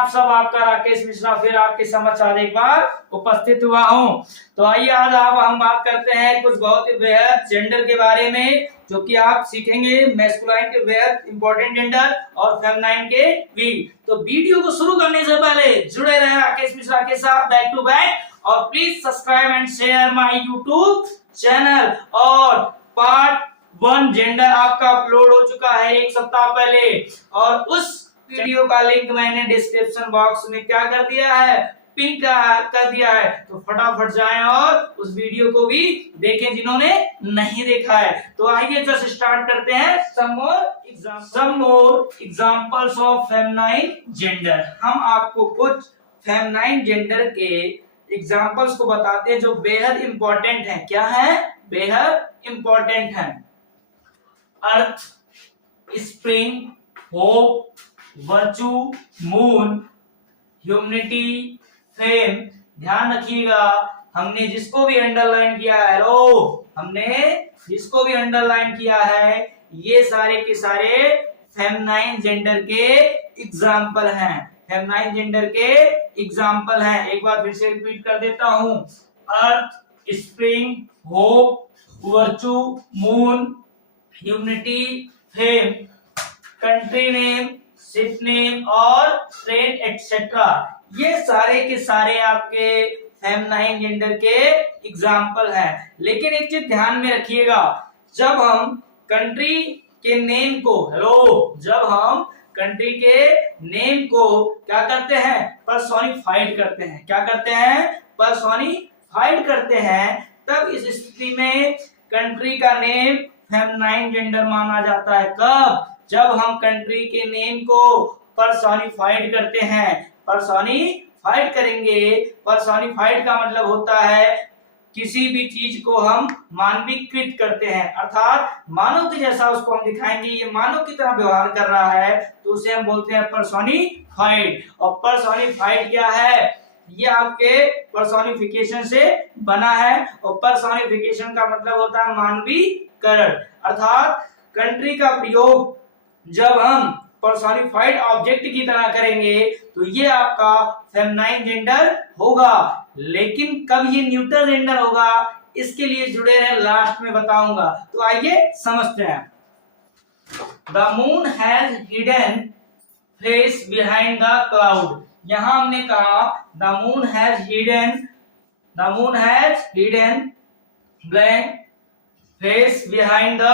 आप सब, आपका राकेश मिश्रा फिर आपके समक्ष आज एक बार उपस्थित हुआ हूँ। तो आइए आज हम बात करते हैं कुछ बहुत ही बेहद जेंडर के बारे में, जो कि आप सीखेंगे मैस्कुलाइन के बेहद इंपॉर्टेंट जेंडर और फेमिनाइन के वीक। तो वीडियो को शुरू करने से पहले जुड़े रहे राकेश मिश्रा के साथ बैक टू बैक, और please subscribe and share my YouTube channel. और पार्ट 1 जेंडर आपका अपलोड हो चुका है एक सप्ताह पहले, और उस वीडियो का लिंक मैंने डिस्क्रिप्शन बॉक्स में क्या कर दिया है, पिन कर दिया है। तो फटाफट जाएं और उस वीडियो को भी देखें जिन्होंने नहीं देखा है। तो आइए जस्ट स्टार्ट करते हैं some more examples of feminine gender. हम आपको कुछ फेमिनाइन जेंडर के एग्जांपल्स को बताते हैं जो बेहद इंपॉर्टेंट हैं। क्या है? बेहद इंपॉर्टेंट है। Earth, spring, hope, virtue, moon, humanity, fame. ध्यान रखिएगा, हमने जिसको भी अंडरलाइन किया है, हमने जिसको भी अंडरलाइन किया है, ये सारे के सारे फेमिनाइन जेंडर के एग्जाम्पल हैं। फेमिनाइन जेंडर के एग्जाम्पल हैं। एक बार फिर से रिपीट कर देता हूं। Earth, spring, hope, virtue, moon, humanity, fame, country name, ship name और ट्रेड एक्सेट्रा। ये सारे के सारे आपके फेमिनाइन जेंडर के एग्जाम्पल हैं। लेकिन एक चीज ध्यान में रखिएगा, जब हम कंट्री के नेम को जब हम कंट्री के नेम को क्या करते हैं, पर्सोनिफाइड करते हैं। क्या करते हैं? पर्सोनिफाइड करते हैं। तब इस स्थिति में कंट्री का नेम फेमिनाइन जेंडर माना जाता है। कब? जब हम कंट्री के नेम को पर्सोनिफाइड करते हैं। पर्सोनिफाइड करेंगे, पर्सोनिफाइड का मतलब होता है किसी भी चीज को हम मानवीकृत करते हैं, अर्थात मानव के जैसा उसको हम दिखाएंगे, ये मानव की तरह व्यवहार कर रहा है, तो उसे हम बोलते हैं पर्सोनिफाइड। और पर्सोनिफाइड क्या है? ये आपके पर्सोनिफिकेशन से बना है, और पर्सोनिफिकेशन का मतलब होता है मानवीकरण। अर्थात कंट्री का प्रयोग जब हम पर्सोनिफाइड ऑब्जेक्ट की तरह करेंगे तो ये आपका फेमिनाइन जेंडर होगा। लेकिन कब ये न्यूट्रल जेंडर होगा, इसके लिए जुड़े रहे, लास्ट में बताऊंगा। तो आइए समझते हैं। The moon has hidden face behind the cloud. यहां हमने कहा the moon has hidden blank face behind the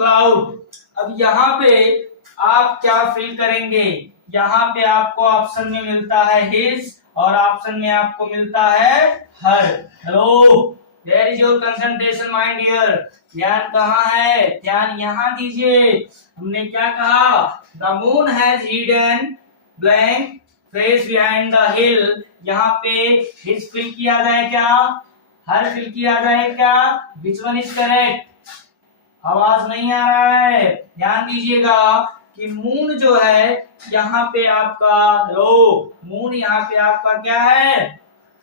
cloud. अब यहाँ पे आप क्या फिल करेंगे? यहाँ पे आपको ऑप्शन में मिलता है हिज और ऑप्शन में आपको मिलता है her. Hello, where is your concentration my dear? ध्यान कहाँ है? ध्यान यहाँ दीजिए। हमने क्या कहा? The moon has hidden blank face behind the hill. यहाँ पे हिज फिल किया जाए क्या, हर फिल किया जाए क्या? Which one is correct? आवाज नहीं आ रहा है, ध्यान दीजिएगा कि मून जो है यहाँ पे आपका मून यहाँ पे आपका क्या है?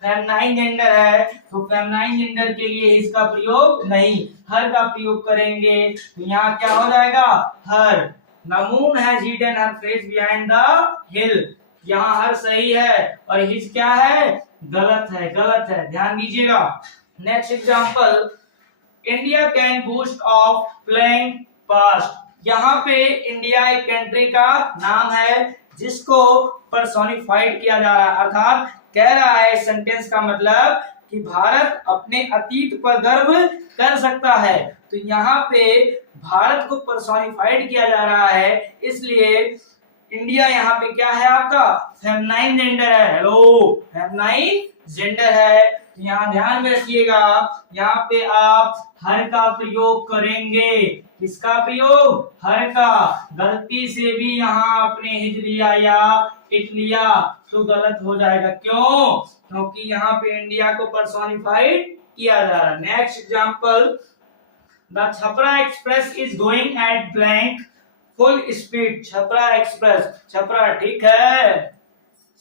फेमिनाइन जेंडर है। तो फेमिनाइन जेंडर के लिए इसका प्रयोग नहीं, हर का प्रयोग करेंगे। तो यहाँ क्या हो जाएगा? Her. The moon has hidden her face behind the hill. यहाँ हर सही है और हिज क्या है? गलत है, ध्यान दीजिएगा। Next example, India can boost of flying past. यहाँ पे इंडिया एक कंट्री का नाम है जिसको पर्सोनिफाइड किया जा रहा है, अर्थात कह रहा है सेंटेंस का मतलब कि भारत अपने अतीत पर गर्व कर सकता है। तो यहाँ पे भारत को पर्सोनिफाइड किया जा रहा है, इसलिए इंडिया यहाँ पे क्या है? आपका फेमिनाइन जेंडर है। फेमिनाइन जेंडर है। यहाँ ध्यान में रखिएगा, यहाँ पे आप हर का प्रयोग करेंगे। किसका प्रयोग? हर का। गलती से भी यहाँ आपने हिज लिया या इट लिया तो गलत हो जाएगा। क्यों? क्योंकि यहाँ पे इंडिया को पर्सोनिफाइड किया जा रहा है। Next example, the Chhapra express is going at blank full speed. Chhapra express, Chhapra ठीक है,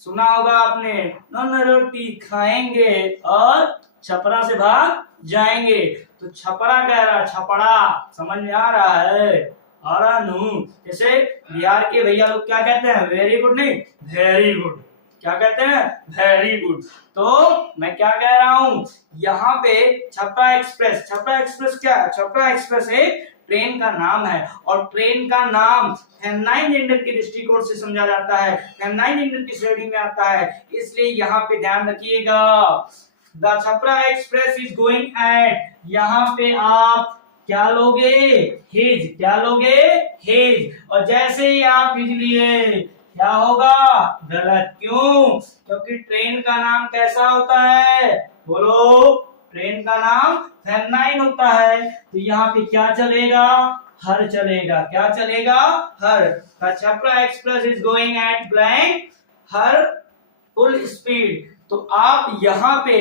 सुना होगा आपने, नन रोटी खाएंगे और छपरा से भाग जाएंगे। तो छपरा कह रहा, छपरा, समझ में आ रहा है? आरानू। जैसे बिहार के भैया लोग क्या कहते हैं, वेरी गुड नहीं, वेरी गुड। क्या कहते हैं, वेरी गुड। तो मैं क्या कह रहा हूं, यहाँ पे छपरा एक्सप्रेस, छपरा एक्सप्रेस क्या है, छपरा एक्सप्रेस एक ट्रेन का नाम है, और ट्रेन का नाम फेमिनाइन जेंडर के दृष्टिकोण से समझा जाता है, फेमिनाइन जेंडर की श्रेणी में आता है, इसलिए यहाँ पे ध्यान रखिएगा। The Chhapra express is going eight, यहाँ पे आप क्या लोगे, हिज, क्या लोगे, हिज। और जैसे ही आप हिज लिए क्या होगा, गलत। क्यों, क्योंकि ट्रेन का नाम कैसा होता है, बोलो, ट्रेन का नाम फेमिनाइन होता है, तो यहाँ पे क्या चलेगा, हर चलेगा। क्या चलेगा, her. Chhapra express is going at blank her full speed. तो आप यहाँ पे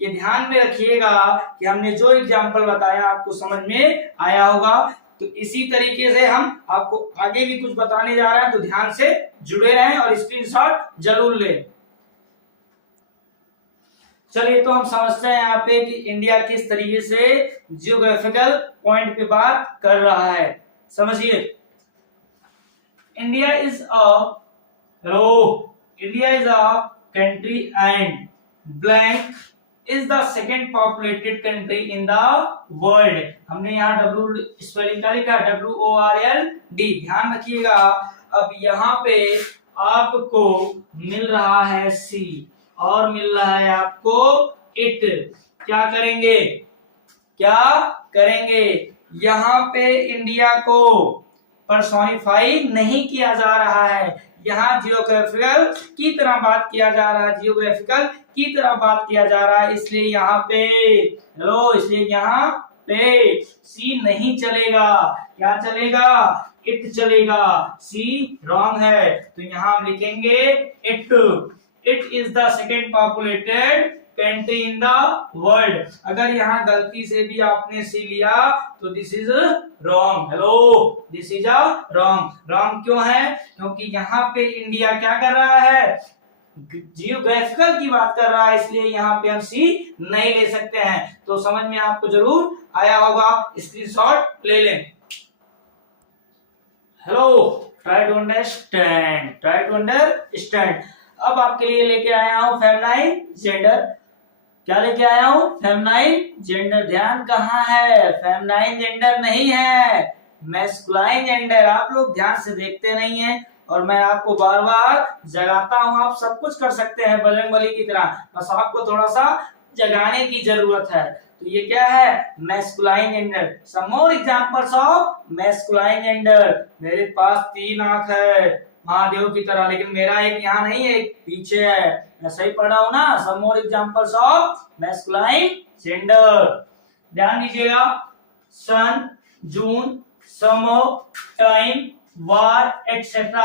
ये ध्यान में रखिएगा कि हमने जो एग्जाम्पल बताया आपको समझ में आया होगा। तो इसी तरीके से हम आपको आगे भी कुछ बताने जा रहे हैं, तो ध्यान से जुड़े रहें और स्क्रीनशॉट जरूर लें। चलिए, तो हम समझते हैं यहाँ पे कि इंडिया किस तरीके से जियोग्राफिकल पॉइंट पे बात कर रहा है। समझिए, India is a country and blank is the second populated country in the world. हमने यहाँ डब्ल्यू स्पेलिंग का लिखा, WORLD, ध्यान रखिएगा। अब यहाँ पे आपको मिल रहा है सी और मिल रहा है आपको इट। क्या करेंगे, क्या करेंगे, यहाँ पे इंडिया को पर्सोनिफाई नहीं किया जा रहा है, यहाँ जियोग्राफिकल की तरह बात किया जा रहा है, जियोग्राफिकल की तरह बात किया जा रहा है, इसलिए यहाँ पे हेलो, इसलिए यहाँ पे सी नहीं चलेगा। क्या चलेगा, इट चलेगा। सी रॉन्ग है, तो यहाँ हम लिखेंगे it. It is the second populated country in the world. अगर यहाँ गलती से भी आपने सी लिया तो this is wrong. Hello, this is a wrong. Wrong क्यों है, क्योंकि यहाँ पे इंडिया क्या कर रहा है, जियोग्राफिकल की बात कर रहा है, इसलिए यहाँ पे हम सी नहीं ले सकते हैं। तो समझ में आपको जरूर आया होगा, स्क्रीनशॉट ले लें। Hello, try to understand, try to understand. अब आपके लिए लेके आया हूं फेमिनाइन जेंडर। क्या लेके आया हूं, फेमिनाइन जेंडर। ध्यान कहाँ है, फेमिनाइन जेंडर नहीं है, मैस्कुलाइन जेंडर। आप लोग ध्यान से देखते नहीं हैं और मैं आपको बार बार जगाता हूं। आप सब कुछ कर सकते हैं बजरंगबली की तरह, बस आपको थोड़ा सा जगाने की जरूरत है। तो ये क्या है, masculine gender. Some more examples of masculine gender. मेरे पास 3 आंख है महादेव की तरह, लेकिन मेरा एक यहाँ नहीं है, एक पीछे है। मैं सही पढ़ा हूं ना। Some more examples of masculine gender. ध्यान दीजिएगा, sun, June, summer, time, war, etc.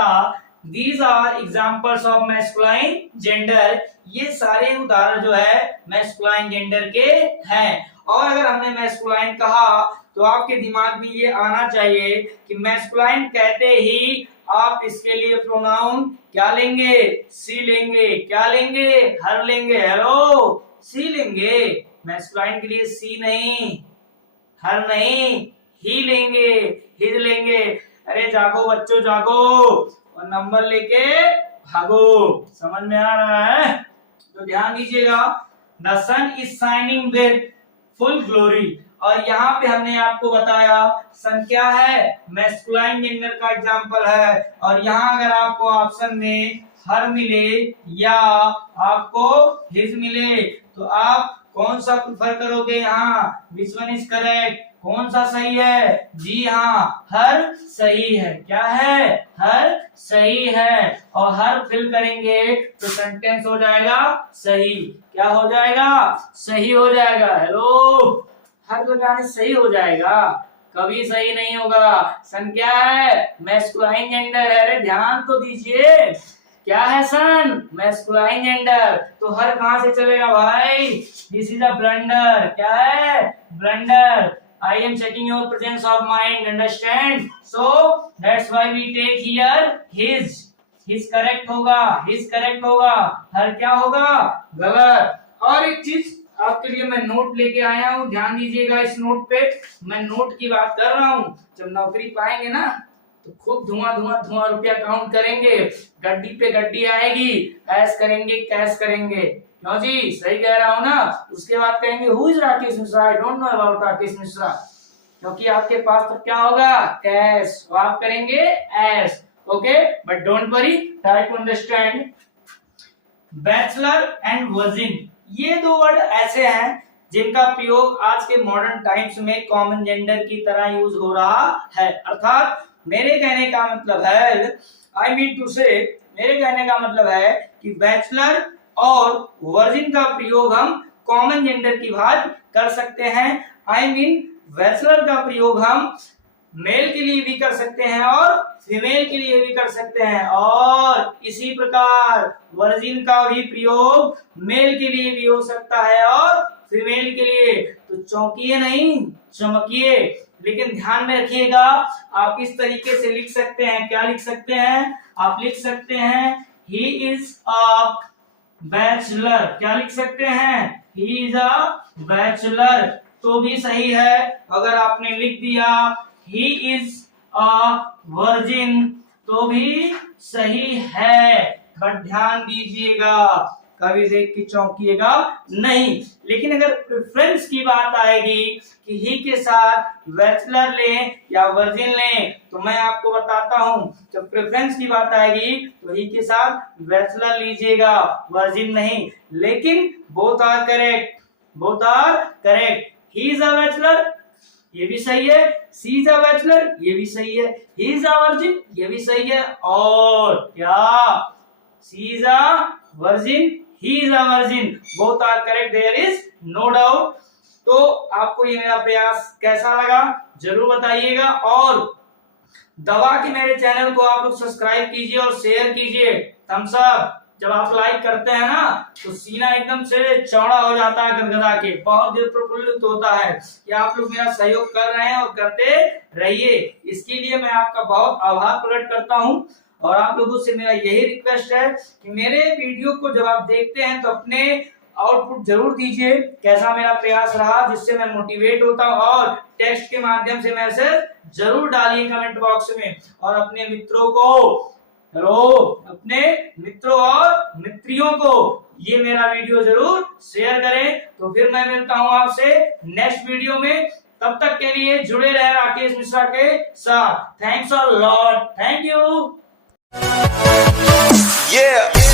These are examples of masculine gender. ये सारे उदाहरण जो है masculine gender के हैं। और अगर हमने masculine कहा तो आपके दिमाग में ये आना चाहिए कि masculine कहते ही आप इसके लिए प्रोनाउन क्या लेंगे, सी लेंगे। क्या लेंगे, हर लेंगे। हेलो, सी लेंगे। masculine के लिए सी नहीं, हर नहीं, ही लेंगे, हिज लेंगे। अरे जागो बच्चों, जागो और नंबर लेके भागो। समझ में आ रहा है, तो ध्यान दीजिएगा। The sun is shining with full glory. और यहाँ पे हमने आपको बताया सन क्या है, मैस्कुलाइन जेंडर का एग्जांपल है। और यहाँ अगर आपको ऑप्शन में हर मिले या आपको हिज मिले तो आप कौन सा प्रेफर करोगे, यहाँ विच वन इज करेक्ट, कौन सा सही है, जी हाँ, हर सही है। क्या है, हर सही है। और हर फिल करेंगे तो सेंटेंस हो जाएगा सही। क्या हो जाएगा, सही हो जाएगा। हेलो, हर लगाने सही हो जाएगा, कभी सही नहीं होगा। सन क्या है, मैस्कुलाइन जेंडर है। अरे ध्यान तो दीजिए, क्या है सन, मैस्कुलाइन जेंडर। तो हर कहां से चलेगा भाई, दिस इज अ ब्लंडर। क्या है, blunder. I am checking your presence of mind, understand? So that's why we take here his. His correct होगा, his correct होगा, हर क्या होगा, गलत। और एक चीज आपके लिए मैं नोट लेके आया हूँ, ध्यान दीजिएगा इस नोट पे। मैं नोट की बात कर रहा हूँ। जब नौकरी पाएंगे ना तो खूब धुआं धुआं धुआं रुपया काउंट करेंगे, गड्डी पे गड्डी आएगी, ऐश करेंगे, कैश करेंगे। क्यों जी, सही कह रहा हूँ ना। उसके बाद कहेंगे who is Rakesh Mishra, I don't know about Rakesh Mishra, क्योंकि आपके पास तो क्या होगा, कैश, तो आप करेंगे ash. Okay, but don't worry, try to understand. Bachelor and virgin, ये दो वर्ड ऐसे हैं जिनका प्रयोग आज के मॉडर्न टाइम्स में कॉमन जेंडर की तरह यूज हो रहा है। अर्थात मेरे कहने का मतलब है, आई मीन टू से, मेरे कहने का मतलब है कि बैचलर और वर्जिन का प्रयोग हम कॉमन जेंडर की भांति कर सकते हैं। आई मीन बैचलर का प्रयोग हम मेल के लिए भी कर सकते हैं और फीमेल के लिए भी कर सकते हैं, और इसी प्रकार वर्जिन का भी प्रयोग मेल के लिए भी हो सकता है और फीमेल के लिए। तो चौंकिए नहीं, चमकिए। लेकिन ध्यान में रखिएगा, आप इस तरीके से लिख सकते हैं। क्या लिख सकते हैं? आप लिख सकते हैं ही इज अ बैचलर। क्या लिख सकते हैं? ही इज अ बैचलर, तो भी सही है। अगर आपने लिख दिया ही इज अ वर्जिन, तो भी सही है। बट ध्यान दीजिएगा, कभी देख के चौंकिएगा नहीं। लेकिन अगर प्रेफरेंस की बात आएगी कि ही के साथ बैचलर लें या वर्जिन लें, तो मैं आपको बताता हूं, जब प्रेफरेंस की बात आएगी तो ही के साथ बैचलर लीजिएगा, वर्जिन नहीं। लेकिन both are correct, both are correct. He is a bachelor, ये भी सही है। सी इज अ बैचलर, ये भी सही है। ही इज अ वर्जिन, ये भी सही है। और क्या, she is a virgin, he is a virgin, both are correct, there is no doubt। तो आपको ये मेरा प्रयास कैसा लगा जरूर बताइएगा, और दबा के मेरे चैनल को आप लोग सब्सक्राइब कीजिए और शेयर कीजिए। Thumbs up. जब आप लाइक करते हैं ना तो सीना एकदम से चौड़ा हो जाता है, गदगदा के, बहुत दिल प्रफुल्लित होता है कि आप लोग मेरा सहयोग कर रहे हैं और करते रहिए। इसके लिए मैं आपका बहुत आभार प्रकट करता हूं, और आप लोगों से मेरा यही रिक्वेस्ट है कि मेरे वीडियो को जब आप देखते हैं तो अपने आउटपुट जरूर दीजिए, कैसा मेरा प्रयास रहा, जिससे मैं मोटिवेट होता हूं। और टेक्स्ट के माध्यम से मैसेज जरूर डालिए कमेंट बॉक्स में, और अपने मित्रों को, अपने मित्रों और मित्रियों को ये मेरा वीडियो जरूर शेयर करें। तो फिर मैं मिलता हूं आपसे नेक्स्ट वीडियो में। तब तक के लिए जुड़े रहे राकेश मिश्रा के साथ। Thanks a lot, thank you. Yeah.